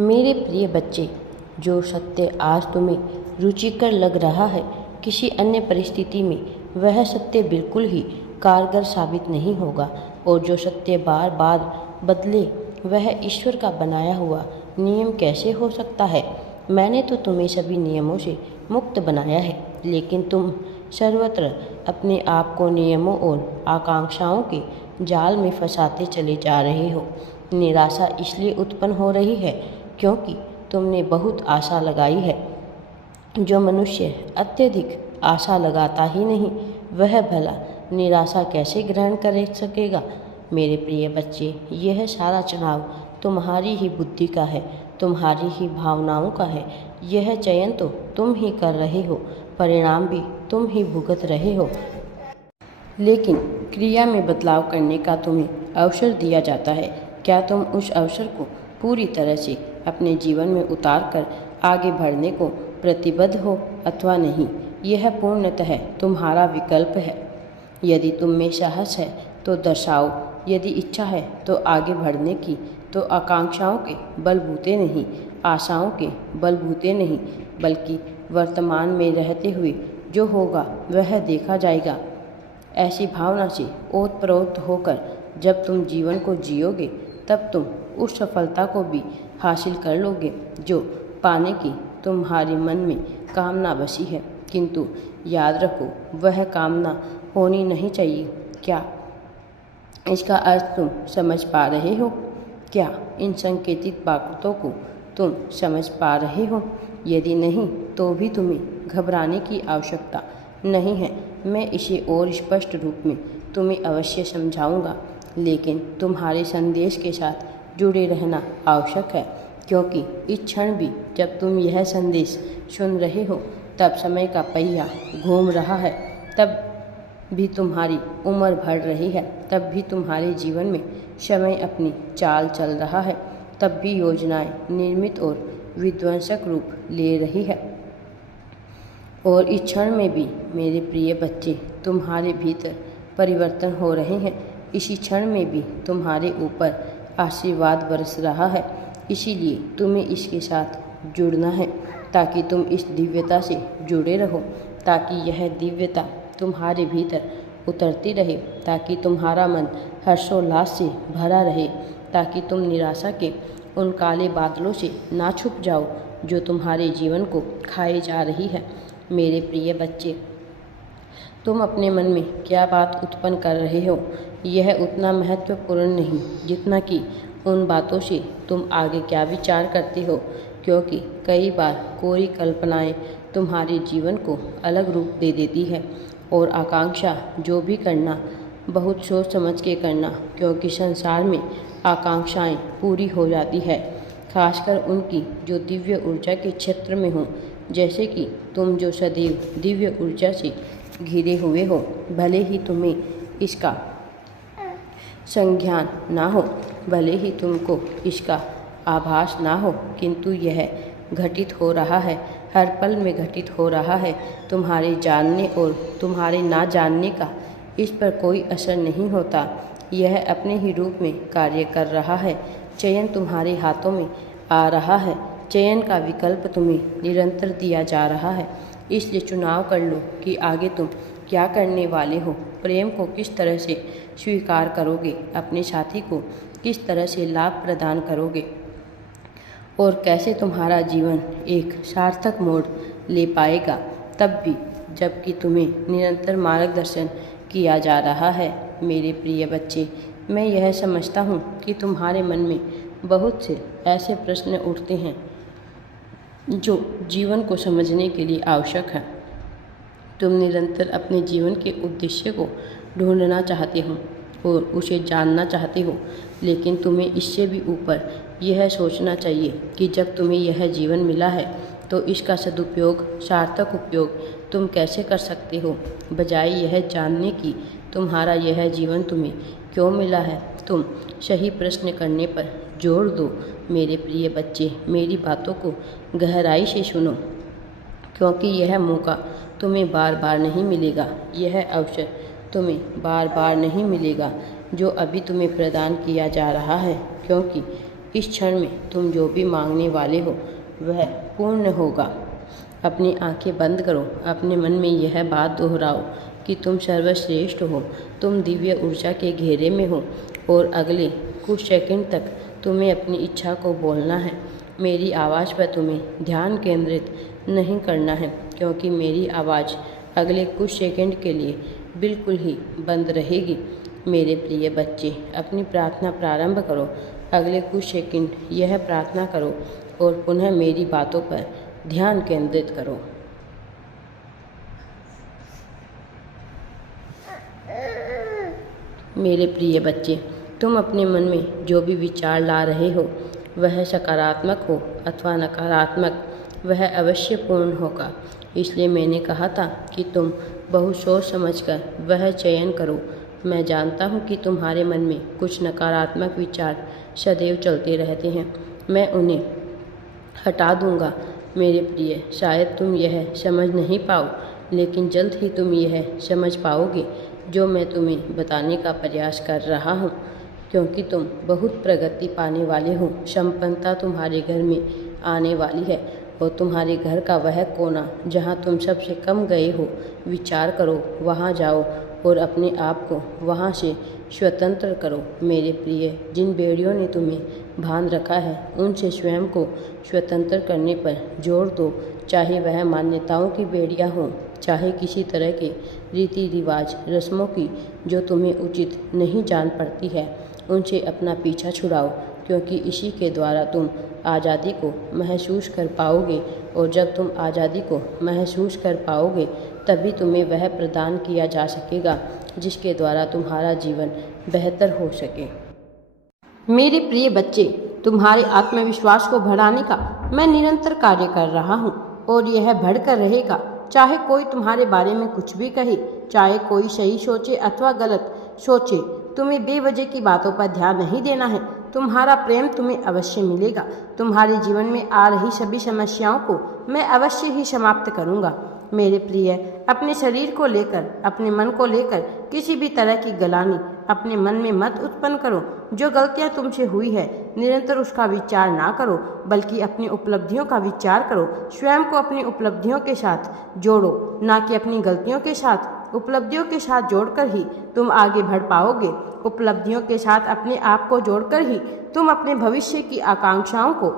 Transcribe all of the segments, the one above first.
मेरे प्रिय बच्चे, जो सत्य आज तुम्हें रुचिकर लग रहा है, किसी अन्य परिस्थिति में वह सत्य बिल्कुल ही कारगर साबित नहीं होगा। और जो सत्य बार बार बदले, वह ईश्वर का बनाया हुआ नियम कैसे हो सकता है। मैंने तो तुम्हें सभी नियमों से मुक्त बनाया है, लेकिन तुम सर्वत्र अपने आप को नियमों और आकांक्षाओं के जाल में फंसाते चले जा रहे हो। निराशा इसलिए उत्पन्न हो रही है क्योंकि तुमने बहुत आशा लगाई है। जो मनुष्य अत्यधिक आशा लगाता ही नहीं, वह भला निराशा कैसे ग्रहण कर सकेगा। मेरे प्रिय बच्चे, यह सारा चुनाव तुम्हारी ही बुद्धि का है, तुम्हारी ही भावनाओं का है। यह चयन तो तुम ही कर रहे हो, परिणाम भी तुम ही भुगत रहे हो। लेकिन क्रिया में बदलाव करने का तुम्हें अवसर दिया जाता है। क्या तुम उस अवसर को पूरी तरह से अपने जीवन में उतार कर आगे बढ़ने को प्रतिबद्ध हो अथवा नहीं, यह पूर्णतः तुम्हारा विकल्प है। यदि तुम में साहस है तो दर्शाओ, यदि इच्छा है तो आगे बढ़ने की, तो आकांक्षाओं के बलबूते नहीं, आशाओं के बलबूते नहीं, बल्कि वर्तमान में रहते हुए जो होगा वह देखा जाएगा। ऐसी भावना से ओतप्रोत होकर जब तुम जीवन को जियोगे, तब तुम उस सफलता को भी हासिल कर लोगे जो पाने की तुम्हारे मन में कामना बसी है। किंतु याद रखो, वह कामना होनी नहीं चाहिए। क्या इसका अर्थ तुम समझ पा रहे हो? क्या इन संकेतित बातों को तुम समझ पा रहे हो? यदि नहीं, तो भी तुम्हें घबराने की आवश्यकता नहीं है। मैं इसे और स्पष्ट रूप में तुम्हें अवश्य समझाऊंगा, लेकिन तुम्हारे संदेश के साथ जुड़े रहना आवश्यक है, क्योंकि इस क्षण भी जब तुम यह संदेश सुन रहे हो, तब समय का पहिया घूम रहा है, तब भी तुम्हारी उम्र बढ़ रही है, तब भी तुम्हारे जीवन में समय अपनी चाल चल रहा है, तब भी योजनाएं निर्मित और विध्वंसक रूप ले रही है। और इस क्षण में भी मेरे प्रिय बच्चे, तुम्हारे भीतर परिवर्तन हो रहे हैं। इसी क्षण में भी तुम्हारे ऊपर आशीर्वाद बरस रहा है। इसीलिए तुम्हें इसके साथ जुड़ना है, ताकि तुम इस दिव्यता से जुड़े रहो, ताकि यह दिव्यता तुम्हारे भीतर उतरती रहे, ताकि तुम्हारा मन हर्षोल्लास से भरा रहे, ताकि तुम निराशा के उन काले बादलों से ना छुप जाओ जो तुम्हारे जीवन को खाए जा रही है। मेरे प्रिय बच्चे, तुम अपने मन में क्या बात उत्पन्न कर रहे हो, यह उतना महत्वपूर्ण नहीं जितना कि उन बातों से तुम आगे क्या विचार करते हो, क्योंकि कई बार कोई कल्पनाएं तुम्हारे जीवन को अलग रूप दे देती है। और आकांक्षा जो भी करना, बहुत सोच समझ के करना, क्योंकि संसार में आकांक्षाएं पूरी हो जाती है, खासकर उनकी जो दिव्य ऊर्जा के क्षेत्र में हो। जैसे कि तुम जो सदैव दिव्य ऊर्जा से घिरे हुए हो, भले ही तुम्हें इसका संज्ञान ना हो, भले ही तुमको इसका आभास ना हो, किंतु यह घटित हो रहा है, हर पल में घटित हो रहा है। तुम्हारे जानने और तुम्हारे ना जानने का इस पर कोई असर नहीं होता। यह अपने ही रूप में कार्य कर रहा है। चयन तुम्हारे हाथों में आ रहा है, चयन का विकल्प तुम्हें निरंतर दिया जा रहा है। इसलिए चुनाव कर लो कि आगे तुम क्या करने वाले हो। प्रेम को किस तरह से स्वीकार करोगे, अपने साथी को किस तरह से लाभ प्रदान करोगे, और कैसे तुम्हारा जीवन एक सार्थक मोड़ ले पाएगा, तब भी जबकि तुम्हें निरंतर मार्गदर्शन किया जा रहा है। मेरे प्रिय बच्चे, मैं यह समझता हूँ कि तुम्हारे मन में बहुत से ऐसे प्रश्न उठते हैं जो जीवन को समझने के लिए आवश्यक है। तुम निरंतर अपने जीवन के उद्देश्य को ढूंढना चाहते हो और उसे जानना चाहते हो, लेकिन तुम्हें इससे भी ऊपर यह सोचना चाहिए कि जब तुम्हें यह जीवन मिला है, तो इसका सदुपयोग, सार्थक उपयोग तुम कैसे कर सकते हो। बजाय यह जानने की तुम्हारा यह जीवन तुम्हें क्यों मिला है, तुम सही प्रश्न करने पर जोर दो। मेरे प्रिय बच्चे, मेरी बातों को गहराई से सुनो, क्योंकि यह मौका तुम्हें बार बार नहीं मिलेगा, यह अवसर तुम्हें बार बार नहीं मिलेगा जो अभी तुम्हें प्रदान किया जा रहा है, क्योंकि इस क्षण में तुम जो भी मांगने वाले हो वह पूर्ण होगा। अपनी आंखें बंद करो, अपने मन में यह बात दोहराओ कि तुम सर्वश्रेष्ठ हो, तुम दिव्य ऊर्जा के घेरे में हो और अगले कुछ सेकंड तक तुम्हें अपनी इच्छा को बोलना है। मेरी आवाज़ पर तुम्हें ध्यान केंद्रित नहीं करना है, क्योंकि मेरी आवाज़ अगले कुछ सेकंड के लिए बिल्कुल ही बंद रहेगी। मेरे प्रिय बच्चे, अपनी प्रार्थना प्रारंभ करो। अगले कुछ सेकंड यह प्रार्थना करो और पुनः मेरी बातों पर ध्यान केंद्रित करो। मेरे प्रिय बच्चे, तुम अपने मन में जो भी विचार ला रहे हो वह सकारात्मक हो अथवा नकारात्मक, वह अवश्य पूर्ण होगा। इसलिए मैंने कहा था कि तुम बहुत सोच समझकर वह चयन करो। मैं जानता हूँ कि तुम्हारे मन में कुछ नकारात्मक विचार सदैव चलते रहते हैं, मैं उन्हें हटा दूंगा। मेरे प्रिय, शायद तुम यह समझ नहीं पाओ, लेकिन जल्द ही तुम यह समझ पाओगे जो मैं तुम्हें बताने का प्रयास कर रहा हूँ, क्योंकि तुम बहुत प्रगति पाने वाले हो। संपन्नता तुम्हारे घर में आने वाली है और तुम्हारे घर का वह कोना जहाँ तुम सबसे कम गए हो, विचार करो, वहाँ जाओ और अपने आप को वहाँ से स्वतंत्र करो। मेरे प्रिय, जिन बेड़ियों ने तुम्हें बांध रखा है उनसे स्वयं को स्वतंत्र करने पर जोर दो, चाहे वह मान्यताओं की बेड़ियाँ हों, चाहे किसी तरह के रीति रिवाज रस्मों की जो तुम्हें उचित नहीं जान पड़ती है, उनसे अपना पीछा छुड़ाओ, क्योंकि इसी के द्वारा तुम आज़ादी को महसूस कर पाओगे और जब तुम आज़ादी को महसूस कर पाओगे तभी तुम्हें वह प्रदान किया जा सकेगा जिसके द्वारा तुम्हारा जीवन बेहतर हो सके। मेरे प्रिय बच्चे, तुम्हारे आत्मविश्वास को बढ़ाने का मैं निरंतर कार्य कर रहा हूँ और यह बढ़कर रहेगा। चाहे कोई तुम्हारे बारे में कुछ भी कहे, चाहे कोई सही सोचे अथवा गलत सोचे, तुम्हें बेवजह की बातों पर ध्यान नहीं देना है। तुम्हारा प्रेम तुम्हें अवश्य मिलेगा। तुम्हारे जीवन में आ रही सभी समस्याओं को मैं अवश्य ही समाप्त करूंगा। मेरे प्रिय, अपने शरीर को लेकर, अपने मन को लेकर किसी भी तरह की गलानी अपने मन में मत उत्पन्न करो। जो गलतियां तुमसे हुई है निरंतर उसका विचार ना करो, बल्कि अपनी उपलब्धियों का विचार करो। स्वयं को अपनी उपलब्धियों के साथ जोड़ो, ना कि अपनी गलतियों के साथ। उपलब्धियों के साथ जोड़कर ही तुम आगे बढ़ पाओगे। उपलब्धियों के साथ अपने आप को जोड़कर ही तुम अपने भविष्य की आकांक्षाओं को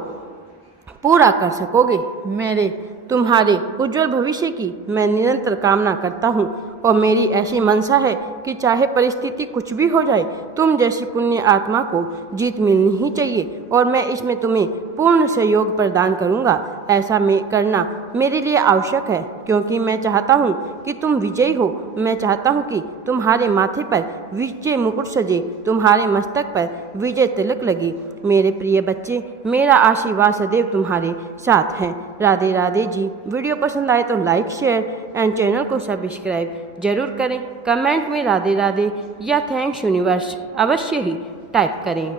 पूरा कर सकोगे। मेरे तुम्हारे उज्जवल भविष्य की मैं निरंतर कामना करता हूँ और मेरी ऐसी मंशा है कि चाहे परिस्थिति कुछ भी हो जाए, तुम जैसी पुण्य आत्मा को जीत मिलनी ही चाहिए और मैं इसमें तुम्हें पूर्ण सहयोग प्रदान करूँगा। ऐसा करना मेरे लिए आवश्यक है, क्योंकि मैं चाहता हूँ कि तुम विजयी हो। मैं चाहता हूँ कि तुम्हारे माथे पर विजय मुकुट सजे, तुम्हारे मस्तक पर विजय तिलक लगे। मेरे प्रिय बच्चे, मेरा आशीर्वाद सदैव तुम्हारे साथ है। राधे राधे जी। वीडियो पसंद आए तो लाइक, शेयर एंड चैनल को सब्सक्राइब जरूर करें। कमेंट में राधे राधे या थैंक्स यूनिवर्स अवश्य ही टाइप करें।